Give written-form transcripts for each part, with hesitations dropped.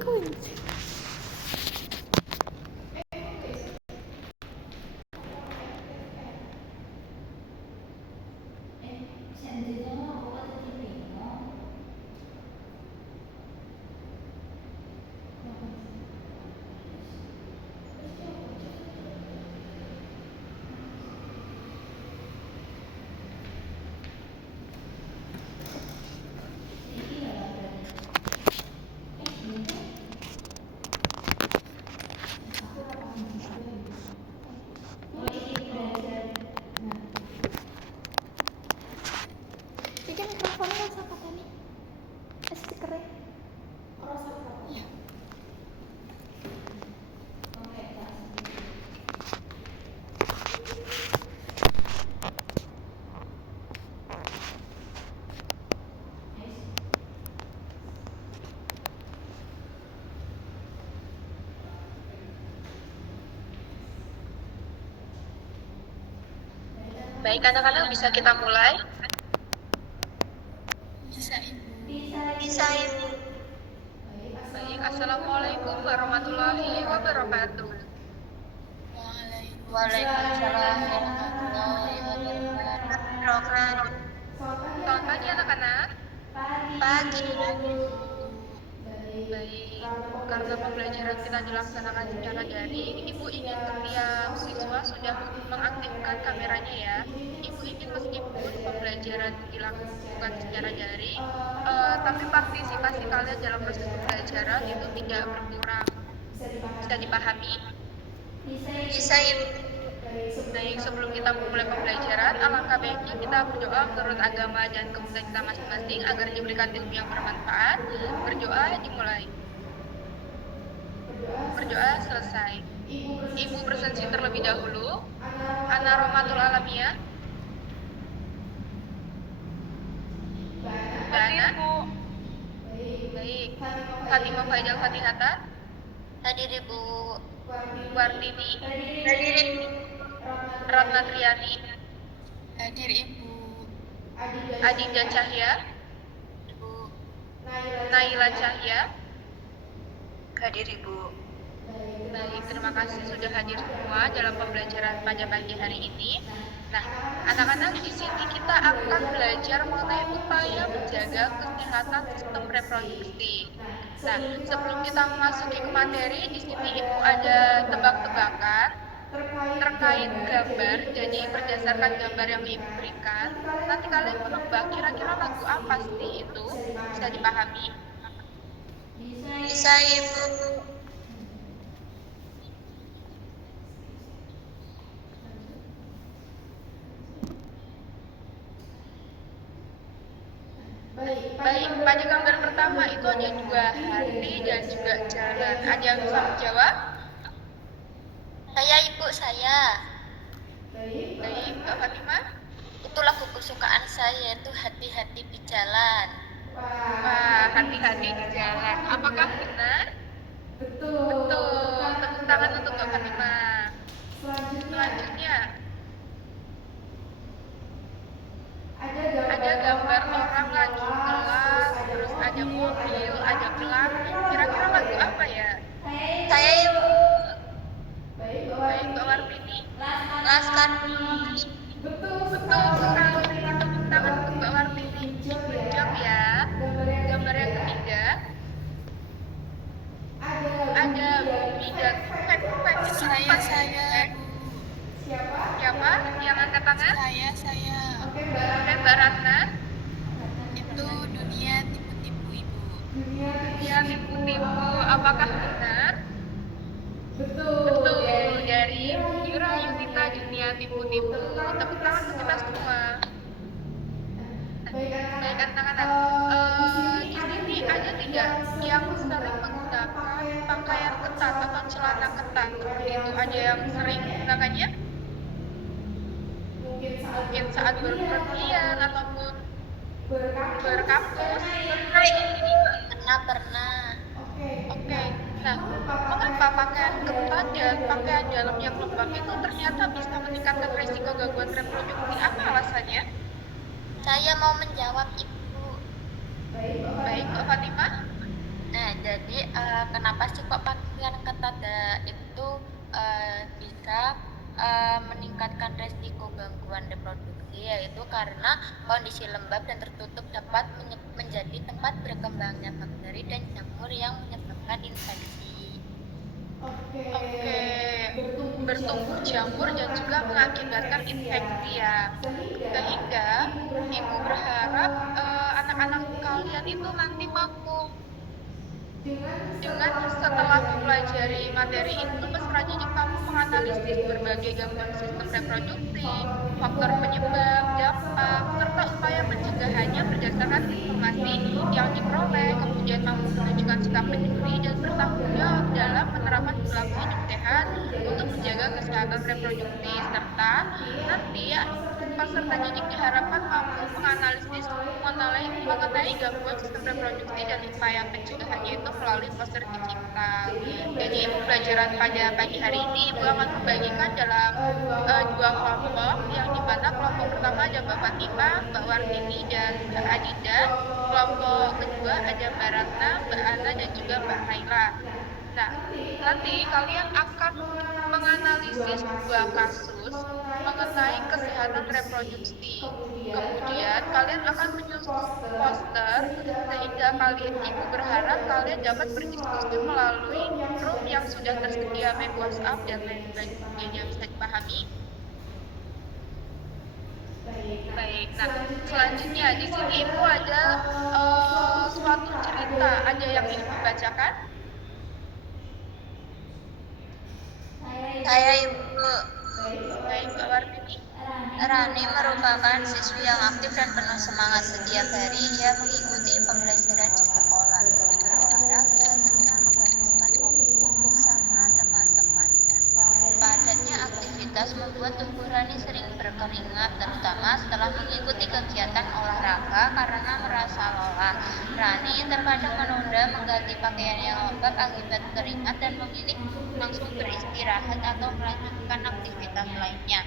kunci. Iki mikrofonnya rasa apa nih? Stikernya. Iya. Baik anak-anak, bisa kita mulai? Bisa Ibu. Bisa Ibu. Baik, Assalamualaikum warahmatullahi wabarakatuh. Waalaikumsalam warahmatullahi wabarakatuh. Selamat pagi anak-anak. Pagi. Baik, karena pembelajaran kita dilaksanakan secara daring, Ibu ingin setiap siswa sudah mengaktifkan kameranya ya. Ibu ingin meskipun pembelajaran dilakukan secara daring, tapi partisipasi kalian dalam proses pembelajaran itu tidak berkurang. Bisa dipahami? Bisa Ibu. Baik, sebelum kita memulai pembelajaran, alangkah baiknya kita berdoa menurut agama dan kepercayaan kita masing-masing agar diberikan ilmu yang bermanfaat. Berdoa dimulai. Berdoa selesai. Ibu bersensi terlebih dahulu. Ana Rohmatul Alamiyah. Bana. Baik. Fatimah Faijal Fatihata. Hadir Ibu. Wartini. Hadir Ibu. Ratna Triani. Hadir Ibu. Adinda Cahya. Ibu. Naila Cahya. Hadir Ibu. Baik, terima kasih sudah hadir semua dalam pembelajaran pada pagi hari ini. Nah, anak-anak, di sini kita akan belajar mengenai upaya menjaga kesehatan sistem reproduksi. Nah, sebelum kita memasuki ke materi, di sini Ibu ada tebak-tebakan terkait gambar. Jadi berdasarkan gambar yang Ibu berikan, nanti kalian menebak kira-kira lagu apa sih itu? Bisa dipahami? Bisa Ibu. Baik, pada gambar pertama itu ada dua hati dan juga jalan. Ada yang bisa menjawab? Saya Ibu, saya. Baik, Mbak Fatimah? Itu lagu kesukaan saya, itu hati-hati di jalan. Wah, hati-hati di jalan. Apakah benar? Betul. Tepuk tangan untuk Mbak Fatimah. Selanjutnya, ada gambar orang lagi kelas, terus ada mobil, ada pelangi. Kira-kira lagu apa ya? Saya Ibu. Baik, Mbak Wartini. Laskar Pelangi. Betul sekali. Tepuk tangan untuk Mbak Wartini. Good job ya. Gambar yang ketiga, ada bumi dan pek-pek. Saya. Siapa yang angkat tangan? Saya. Oke, Mbak Ratna. Itu dunia tipu-tipu Ibu. Dunia tipu-tipu, apakah benar? Betul, dari Yura Yunita dunia tipu-tipu. Tepuk tangan untuk kita semua. Baik anak-anak, di sini ada tidak yang sering menggunakan pakaian ketat atau celana ketat? Itu ada yang sering menggunakannya? Mungkin saat berpergian ataupun berkampus. Pernah. Oke. Nah, mengapa pakaian ketat dan pakaian dalam yang lembab itu ternyata bisa meningkatkan risiko gangguan reproduksi? Apa alasannya? Saya mau menjawab Ibu. Baik, Mbak Fatimah. Nah, Jadi kenapa sih kok pakaian ketat itu bisa meningkatkan resiko gangguan reproduksi, yaitu karena kondisi lembab dan tertutup dapat menjadi tempat berkembangnya bakteri dan jamur yang menyebabkan infeksi. Oke, bertumbuh jamur dan juga mengakibatkan infeksi ya. Sehingga ibu berharap anak-anak kalian itu nanti mampu dengan setelah mempelajari materi itu, Mas Rajin mampu menganalisis berbagai gangguan sistem reproduksi, faktor penyebab, dampak, serta upaya pencegahannya berdasarkan informasi yang diperoleh, kemudian mampu menunjukkan sikap peduli dan bertanggung jawab dalam penerapan perilaku hidup sehat untuk menjaga kesehatan reproduksi, serta nanti peserta didik diharapkan mampu menganalisis mengenai gangguan sistem reproduksi dan upaya pencegahannya itu melalui poster digital. Jadi pembelajaran pada pagi hari ini Ibu akan membagikan dalam dua kelompok, yang dimana kelompok pertama ada Mbak Fatimah, Mbak Wartini, dan Mbak Adinda. Kelompok kedua ada Mbak Ratna, Mbak Ana, dan juga Mbak Naila. Nah, nanti kalian akan menganalisis dua kasus mengenai kesehatan reproduksi. Kemudian kalian akan menyusun poster sehingga Ibu berharap kalian dapat berdiskusi melalui room yang sudah tersedia, baik WhatsApp dan lain sebagainya. Bisa dipahami? Baik. Nah, selanjutnya di sini Ibu ada suatu cerita. Ada yang ingin dibacakan? Saya Ibu Baik, Mbak Wartini. Rani merupakan siswi yang aktif dan penuh semangat. Setiap hari ia mengikuti pembelajaran di sekolah, berolahraga, serta menghabiskan waktu bersama teman-temannya. Padatnya aktivitas membuat tubuh Rani sering berkeringat, terutama setelah mengikuti kegiatan olahraga karena merasa lelah. Rani terkadang menunda mengganti pakaian yang lembab akibat keringat dan memilih langsung beristirahat atau melanjutkan aktivitas lainnya.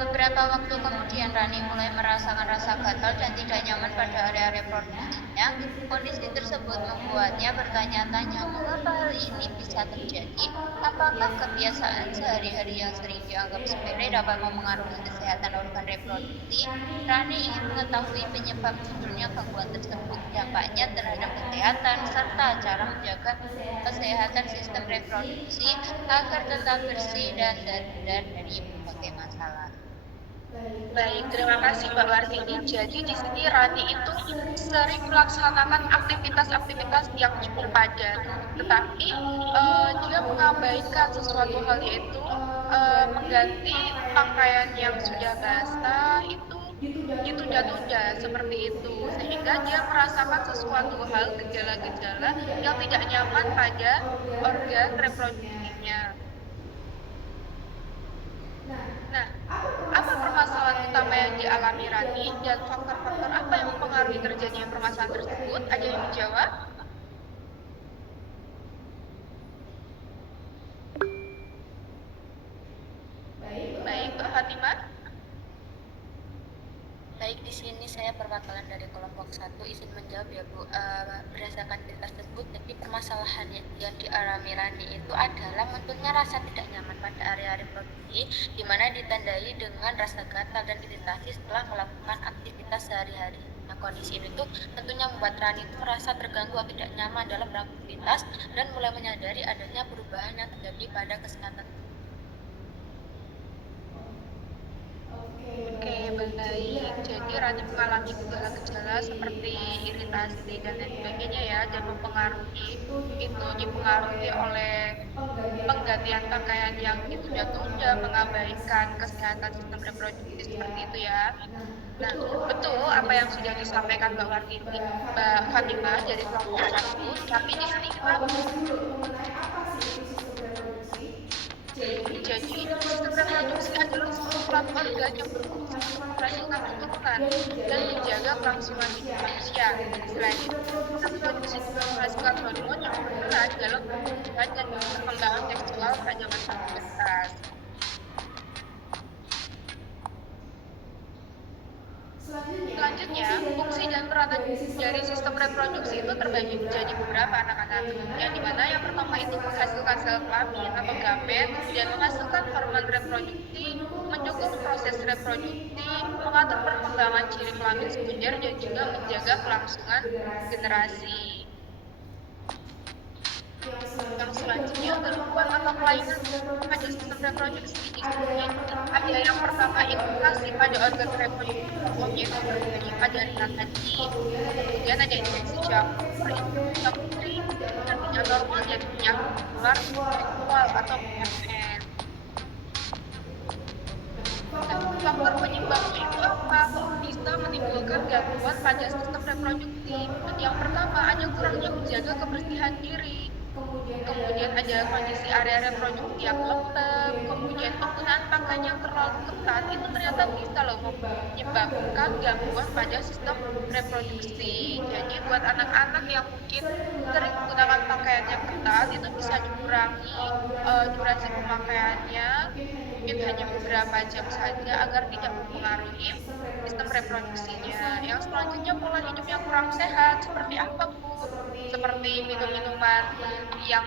Beberapa waktu kemudian Rani mulai merasakan rasa gatal dan tidak nyaman pada area reproduksinya. Kondisi tersebut membuatnya bertanya-tanya mengapa hal ini bisa terjadi. Apakah kebiasaan sehari-hari yang sering dianggap sepele dapat memengaruhi kesehatan organ reproduksi? Rani ingin mengetahui penyebab munculnya gangguan tersebut, dampaknya terhadap kesehatan, serta cara menjaga kesehatan sistem reproduksi agar tetap bersih dan terhindar dari berbagai masalah. Baik, terima kasih Mbak Wartini. Jadi di sini Rani itu sering melaksanakan aktivitas-aktivitas yang cukup padat, tetapi dia mengabaikan sesuatu hal, yaitu mengganti pakaian yang sudah basah itu ditunda-tunda seperti itu, sehingga dia merasakan sesuatu hal, gejala-gejala yang tidak nyaman pada organ reproduksinya. Nah, apa permasalahan utama yang dialami Rani dan faktor-faktor apa yang mempengaruhi terjadinya permasalahan tersebut? Ada yang menjawab? Baik, Mbak Fatimah. Baik, di sini saya perwakilan dari kelompok 1 izin menjawab ya Bu. Berdasarkan cerita tersebut, jadi permasalahan yang dialami Rani itu adalah munculnya rasa tidak nyaman pada area reproduksi, di mana ditandai dengan rasa gatal dan iritasi setelah melakukan aktivitas sehari-hari. Nah, kondisi ini tuh tentunya membuat Rani itu merasa terganggu atau tidak nyaman dalam beraktivitas dan mulai menyadari adanya perubahan yang terjadi pada kesehatan. Oke, baik. Jadi Rani mengalami gejala-gejala seperti iritasi dan lain sebagainya ya, dan dipengaruhi oleh penggantian pakaian yang ditunda-tunda, mengabaikan kesehatan sistem reproduksi seperti itu ya. Nah, betul apa yang sudah disampaikan Mbak Wartini, Mbak Fatimah dari kelompok 1, tapi di sini kita jadi sistem reproduksi adalah suatu organ yang berfungsi untuk menghasilkan keturunan dan menjaga kelangsungan hidup manusia. Selain itu, sistem reproduksi juga menghasilkan hormon yang berperan dalam pertumbuhan dan perkembangan seksual pada masa pubertas. Selanjutnya, fungsi dan peran Komponen dari sistem reproduksi itu terbagi menjadi beberapa anak-anak. Yang dimana yang pertama itu menghasilkan sel kelamin atau gamet, kemudian menghasilkan hormon reproduksi, mendukung proses reproduksi, mengatur perkembangan ciri kelamin sekunder, dan juga menjaga kelangsungan generasi. Yang selanjutnya gangguan atau kelainan pada sistem reproduksi di sini ada yang pertama infeksi pada organ reproduksi yaitu terjadi pada anak tadi, kemudian ada infeksi jamur, infeksi putri, dan tidak normal dan penyakit menular seksual atau PMN. Nah, faktor penyebabnya itu apa? Bisa menimbulkan gangguan pada sistem reproduksi. Yang pertama ada kurangnya menjaga kebersihan diri. Kemudian ada kondisi area reproduksi yang lembab, kemudian penggunaan pakaian yang terlalu ketat itu ternyata bisa loh menyebabkan gangguan pada sistem reproduksi. Jadi buat anak-anak yang mungkin sering menggunakan pakaian yang ketat itu bisa dikurangi durasi pemakaiannya, mungkin hanya beberapa jam saja agar tidak mempengaruhi sistem reproduksinya. Yang selanjutnya pola hidup yang kurang sehat seperti apa Bu? Seperti minum minuman yang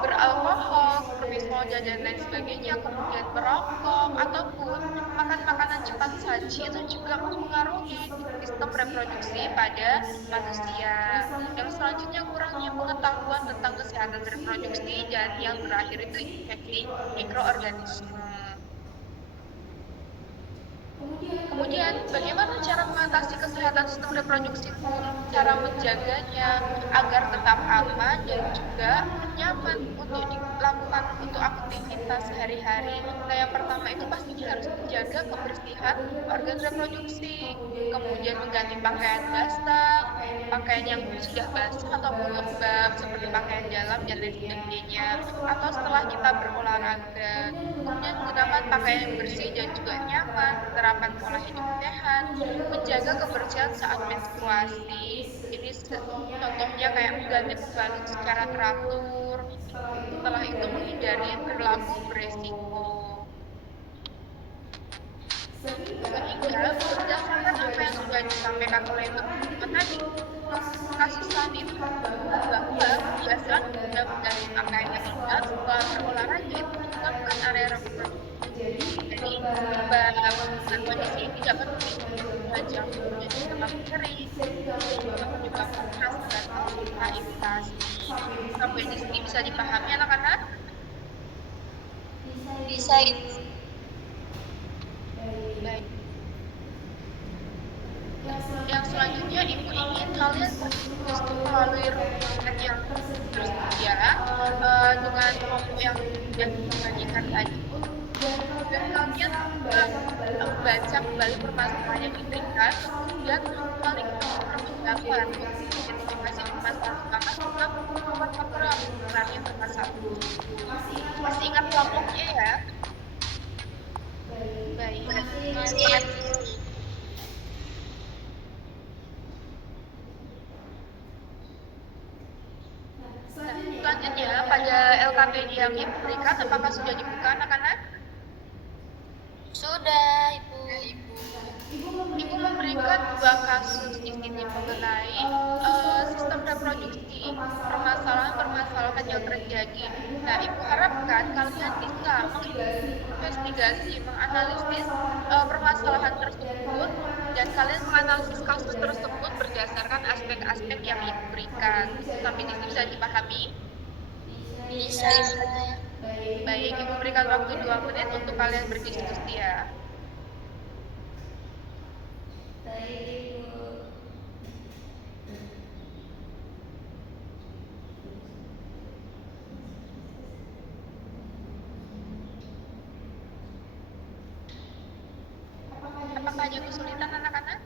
beralkohol seperti soda dan lain sebagainya, kemudian merokok ataupun makan makanan cepat saji itu juga mempengaruhi sistem reproduksi pada manusia. Yang selanjutnya kurangnya pengetahuan tentang kesehatan reproduksi, dan yang terakhir itu infeksi mikroorganisme. Kemudian, bagaimana cara mengatasi kesehatan sistem reproduksi pun? Cara menjaganya agar tetap aman dan juga nyaman untuk dilakukan untuk aktivitas sehari-hari. Nah, yang pertama itu pastinya harus menjaga kebersihan organ reproduksi, kemudian mengganti pakaian basah, pakaian yang sudah basah ataupun lembab seperti pakaian dalam dan lain sebagainya, atau setelah kita berolahraga. Kemudian menggunakan pakaian yang bersih dan juga nyaman, menerapkan pola hidup sehat, menjaga kebersihan saat menstruasi. Ini contohnya kayak mengganti pembalut secara teratur. Setelah itu menghindari perilaku beresiko. Sehingga berdasarkan apa yang sudah disampaikan oleh teman-teman tadi, kasus tadi itu bahwa kebiasaan sudah mengganti pakaian yang indah setelah berolahraga itu menyebabkan area reproduksi. Jadi, kondisi ini dapat memicu jamur dan juga bakteri, juga menyebabkan rasa gatal serta iritasi. Sampai di sini bisa dipahami anak-anak? Bisa itu. Baik. Yang selanjutnya ibu ingin kalian berdiskusi melalui ruang yang tersedia dengan kelompok yang sudah dibagikan tadi, dan kalian membaca kembali permasalahan yang diberikan, kemudian saling berpendapat identifikasi permasalahan juga laporan yang bermasalah. Masih ingat kelompoknya ya? Baik. Selanjutnya, pada LKPD yang ibu berikan, apakah sudah dibuka anak-anak? Sudah, Ibu. Ibu memberikan 2 kasus di sini mengenai sistem reproduksi, permasalahan-permasalahan yang terjadi. Nah, ibu harapkan kalian bisa menginvestigasi, menganalisis permasalahan tersebut, dan kalian menganalisis kasus tersebut berdasarkan aspek-aspek yang ibu berikan. Sampai di sini bisa dipahami? Bisa. Baik, ibu berikan waktu 2 menit untuk kalian berdiskusi ya. Apakah ada kesulitan anak-anak?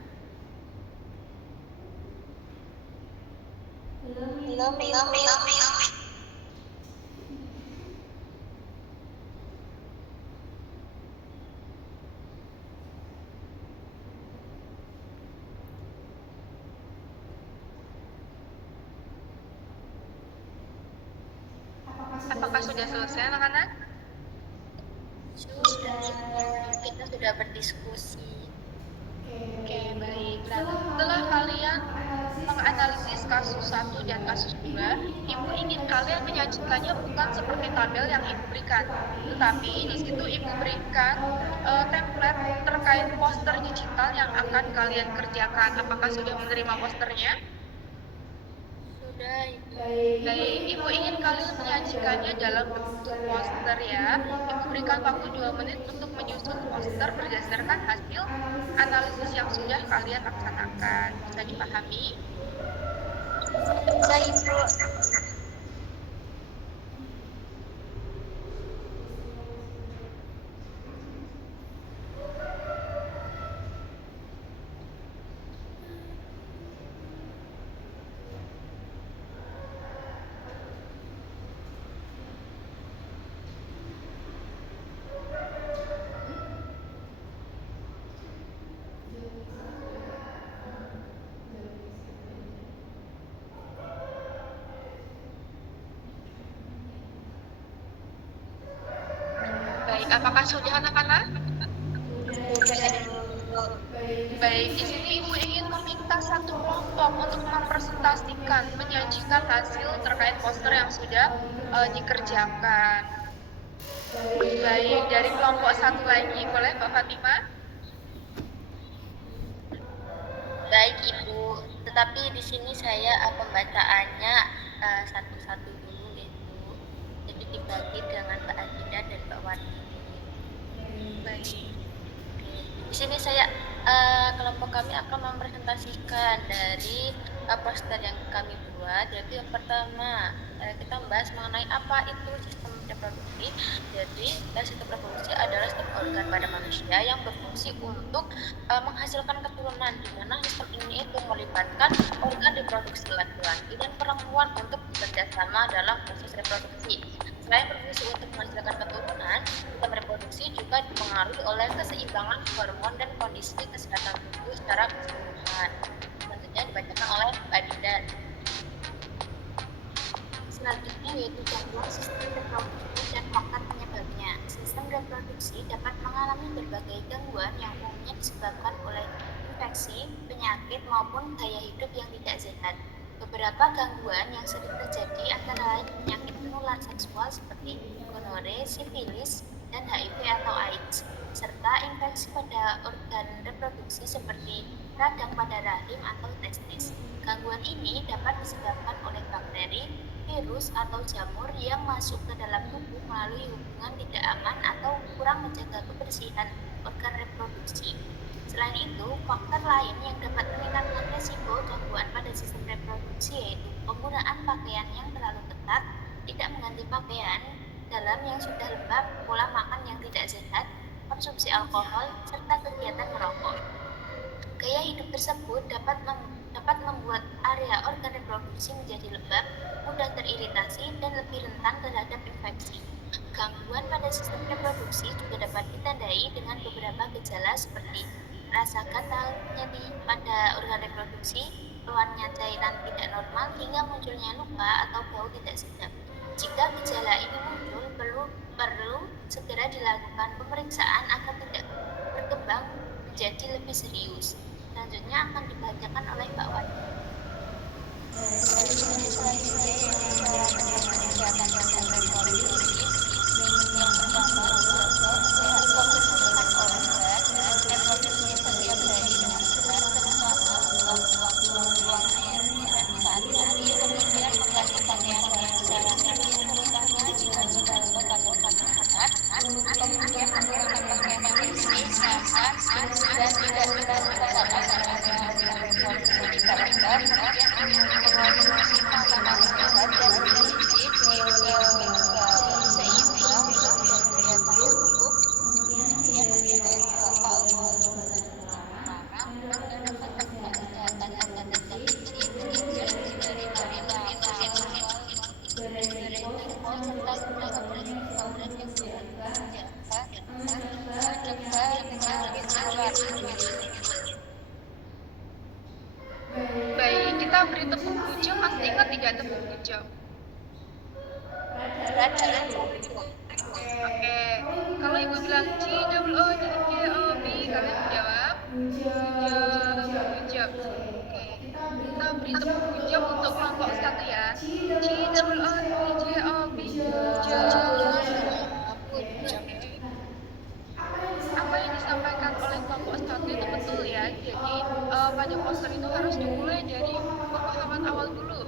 Belum. Apakah sudah selesai anak-anak? Sudah. Kita sudah berdiskusi. Oke, baik. Nah, setelah kalian menganalisis kasus 1 dan kasus 2, Ibu ingin kalian menyajikannya bukan seperti tabel yang Ibu berikan, tetapi di situ Ibu berikan template terkait poster digital yang akan kalian kerjakan. Apakah sudah menerima posternya? Sudah, Ibu. Baik, Ibu ingin kalian menyajikannya dalam bentuk poster ya. Ibu berikan waktu 2 menit untuk menyusun poster berdasarkan hasil analisis yang sudah kalian laksanakan. Bisa dipahami? Bisa Ibu. Baik, apakah sudah anak-anak? Sudah Ibu. Baik, di sini Ibu ingin meminta satu kelompok untuk mempresentasikan, menyajikan hasil terkait poster yang sudah dikerjakan. Baik, dari kelompok satu lagi, boleh Mbak Fatimah? Baik, Ibu. Tetapi di sini saya pembacaannya satu-satu dulu, Ibu. Jadi dibagi dengan Mbak Adinda dan Mbak Wati. Baik. Di sini saya kelompok kami akan mempresentasikan dari poster yang kami buat. Jadi yang pertama kita membahas mengenai apa itu sistem reproduksi. Jadi sistem reproduksi adalah sistem organ pada manusia yang berfungsi untuk menghasilkan keturunan, di mana sistem ini itu melibatkan organ reproduksi laki-laki dan perempuan untuk bekerjasama dalam proses reproduksi. Selain berfungsi untuk menghasilkan keturunan, sistem reproduksi juga dipengaruhi oleh keseimbangan hormon dan kondisi kesehatan tubuh secara keseluruhan. Selanjutnya dibacakan oleh Mbak Dinda. Selanjutnya yaitu gangguan sistem reproduksi dan faktor penyebabnya. Sistem reproduksi dapat mengalami berbagai gangguan yang umumnya disebabkan oleh infeksi, penyakit, maupun gaya hidup yang tidak sehat. Beberapa gangguan yang sering terjadi antara lain penyakit menular seksual seperti gonore, sifilis, dan HIV atau AIDS, serta infeksi pada organ reproduksi seperti radang pada rahim atau testis. Gangguan ini dapat disebabkan oleh bakteri, virus, atau jamur yang masuk ke dalam tubuh melalui hubungan tidak aman atau kurang menjaga kebersihan organ reproduksi. Selain itu, faktor lain yang dapat meningkatkan resiko gangguan pada sistem reproduksi yaitu penggunaan pakaian yang terlalu ketat, tidak mengganti pakaian dalam yang sudah lembab, pola makan yang tidak sehat, konsumsi alkohol, serta kegiatan merokok. Gaya hidup tersebut dapat membuat area organ reproduksi menjadi lembab, mudah teriritasi, dan lebih rentan terhadap infeksi. Gangguan pada sistem reproduksi juga dapat ditandai dengan beberapa gejala seperti rasa gatal, nyeri pada organ reproduksi, keluarnya cairan tidak normal, hingga munculnya luka atau bau tidak sedap. Jika gejala ini muncul, perlu segera dilakukan pemeriksaan agar tidak berkembang menjadi lebih serius. Selanjutnya akan dibacakan oleh Mbak Wati. Selanjutnya yaitu cara menjaga kesehatan sistem reproduksi. Yang pertama, menjaga kebersihan organ reproduksi setiap hari dengan benar, terutama buang air saat mandi, kemudian mengganti pakaian dalam cara medis, terutama jika sudah lembab atau sakit berat, kemudian menggunakan pakaian yang bersih, nyaman, dan tidak terlalu basah agar organ reproduksi tidak lembab, kemudian mengonsumsi makanan sehat dan bergizi seimbang untuk daya tahan tubuh, kemudian menghindari rokok atau obat terlarang dan menjaga kesehatan organ reproduksi, kemudian menghindari perilaku seksual beresiko serta guna kebersihan yang dijaga, mencegah penyakit menular. Baik, kita beri tepuk puja. Masih ingat tidak tepuk puja? Rada Ibu. Oke, kalau Ibu bilang G, double O, J, O, B, kalian menjawab? tepung jam untuk kelompok 1 ya. GOOD. Oke. Apa yang disampaikan oleh kelompok 1 itu betul ya. Jadi pada poster itu harus dimulai dari pemahaman awal dulu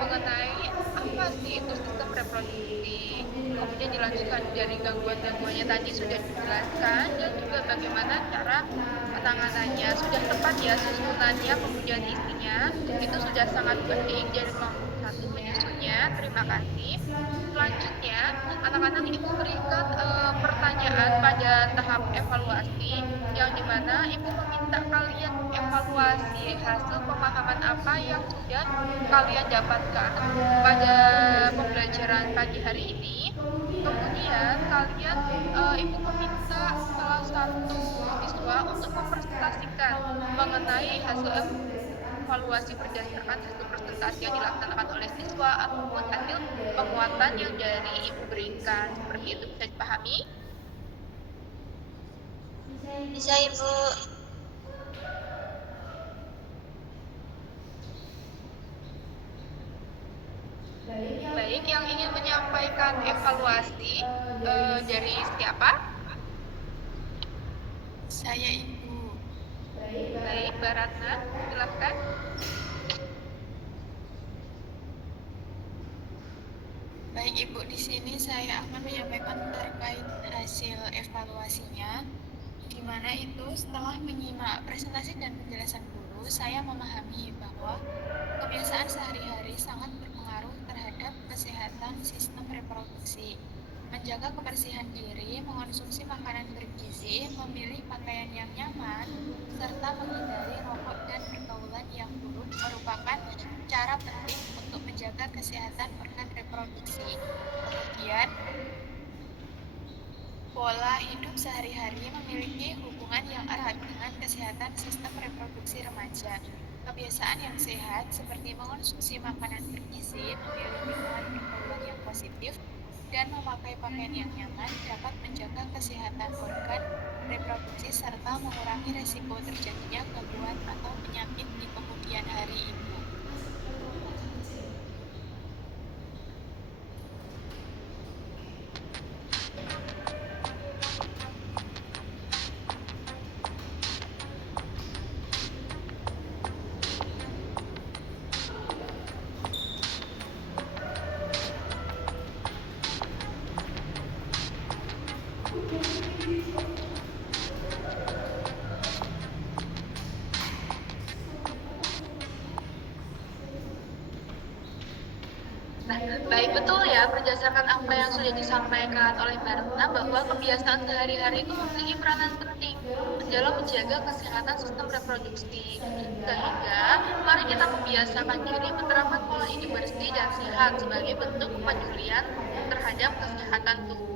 mengenai apa sih itu sistem reproduksi. Kemudian dilanjutkan dari gangguan-gangguannya tadi sudah dijelaskan dan juga bagaimana cara penanganannya. Sudah tepat ya susunannya, kemudian isinya itu sudah sangat penting dari kelompok 1 menyusunnya. Terima kasih. Selanjutnya, anak-anak ibu berikan pertanyaan pada tahap evaluasi yang dimana ibu meminta kalian evaluasi hasil pemahaman apa yang sudah kalian dapatkan pada pembelajaran pagi hari ini. Kemudian kalian ibu meminta salah satu siswa untuk mempresentasikan mengenai hasil evaluasi berdasarkan hasil presentasi yang dilaksanakan oleh siswa ataupun hasil penguatan yang dari ibu berikan. Seperti itu bisa dipahami? Bisa Ibu. Baik, yang ingin menyampaikan evaluasi dari siapa? Saya Ibu. Baik, Mbak Ratna, silakan. Baik Ibu, di sini saya akan menyampaikan terkait hasil evaluasinya, di mana itu setelah menyimak presentasi dan penjelasan guru, saya memahami bahwa kebiasaan sehari-hari sangat berpengaruh terhadap kesehatan sistem reproduksi. Menjaga kebersihan diri, mengonsumsi makanan bergizi, memilih pakaian yang nyaman, serta menghindari rokok dan pergaulan yang buruk merupakan cara penting untuk menjaga kesehatan organ reproduksi. Kemudian, pola hidup sehari-hari memiliki hubungan yang erat dengan kesehatan sistem reproduksi remaja. Kebiasaan yang sehat seperti mengonsumsi makanan bergizi, memilih lingkungan pergaulan yang positif, dan memakai pakaian yang nyaman dapat menjaga kesehatan organ reproduksi serta mengurangi resiko terjadinya gangguan atau penyakit di kemudian hari. Ibu. Baik, betul ya, berdasarkan apa yang sudah disampaikan oleh Mbak Retna bahwa kebiasaan sehari-hari itu memiliki peranan penting dalam menjaga kesehatan sistem reproduksi. Sehingga, mari kita membiasakan diri menerapkan pola hidup bersih dan sehat sebagai bentuk kepedulian terhadap kesehatan tubuh.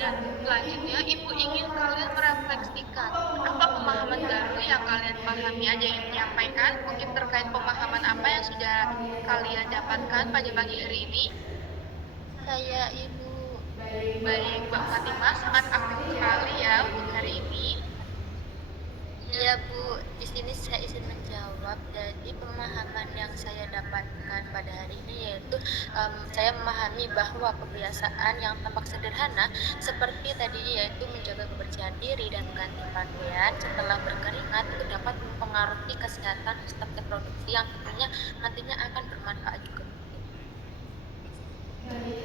Dan selanjutnya, Ibu ingin kalian merefleksikan apa pemahaman baru yang kalian pahami. Ada yang menyampaikan mungkin terkait pemahaman apa yang sudah kalian dapatkan pada pagi hari ini? Saya Ibu. Baik, Mbak Fatimah sangat aktif sekali ya untuk hari ini. Iya Bu, di sini saya izin menjawab dari pemahaman yang saya dapatkan pada hari ini yaitu saya memahami bahwa kebiasaan yang tampak sederhana seperti tadi yaitu menjaga kebersihan diri dan mengganti pakaian setelah berkeringat itu dapat mempengaruhi kesehatan sistem reproduksi yang tentunya nantinya akan bermanfaat juga.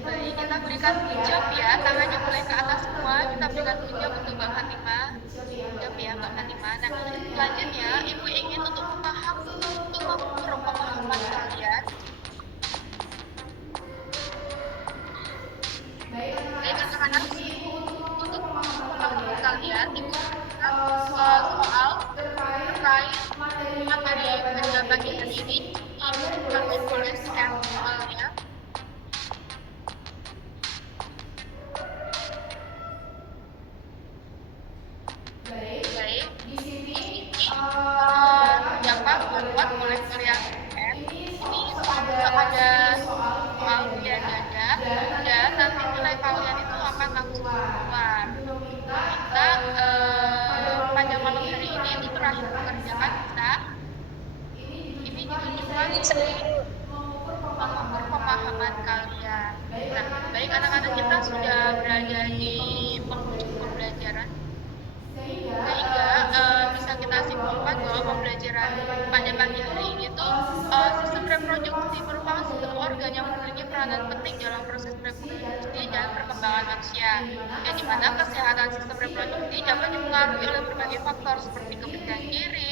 Baik, kita berikan hijab ya, tangannya mulai ke atas semua. Kita berikan hijab untuk Mbak Fatimah. Hijab ya Mbak Fatimah. Nah, selanjutnya Ibu ingin untuk memperoleh pemahaman kalian. Baik, anak-anak, untuk pemahaman kalian, Ibu soal terkait materi pada pagi hari ini. Kalian boleh share soalnya. Baik, di sini siapa buat boleh kalian ini ada soal yang ada dan nanti nilai kalian itu akan langsung keluar. Kita pada malam hari ini itu terakhir mengerjakan bisa ini ditunjukkan mengukur pemahaman kalian. Nah, baik anak-anak, kita sudah berada di penghujung pembelajaran, sehingga bisa kita simpulkan bahwa pembelajaran pada pagi hari ini tuh sistem reproduksi merupakan sistem organ yang memiliki peranan penting dalam proses reproduksi dan perkembangan manusia, yang dimana kesehatan sistem reproduksi dapat dipengaruhi oleh berbagai faktor seperti kepercayaan diri,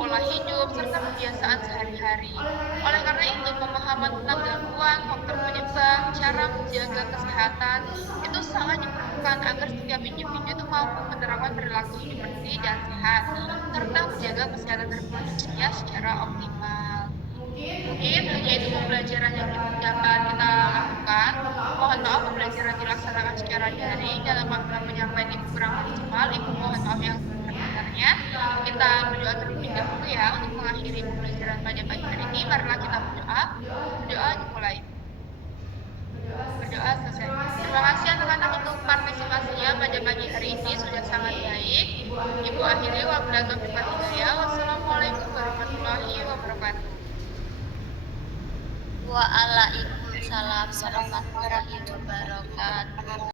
pola hidup, serta kebiasaan sehari-hari. Oleh karena itu, pemahaman tentang gangguan, faktor penyebab, cara menjaga kesehatan itu sangat diperlukan agar setiap individu itu mampu menerapkan perilaku hidup bersih dan sehat, serta menjaga kesehatan reproduksinya secara optimal. Mungkin hanya itu pembelajaran yang dapat kita lakukan. Mohon maaf pembelajaran dilaksanakan secara daring dalam makna penyampaian ibu kurang maksimal. Ibu mohon maaf yang sebenarnya. Kita berdoa terlebih dahulu ya untuk mengakhiri pembelajaran pada pagi hari ini. Marilah kita berdoa. Berdoa dimulai. Berdoa selesai. Terima kasih anak-anak untuk partisipasinya pada pagi hari ini, sudah sangat baik. Ibu akhiri wabillahi taufiq wal hidayah. Wassalamualaikum warahmatullahi wabarakatuh. Waalaikumsalam warahmatullahi wabarakatuh.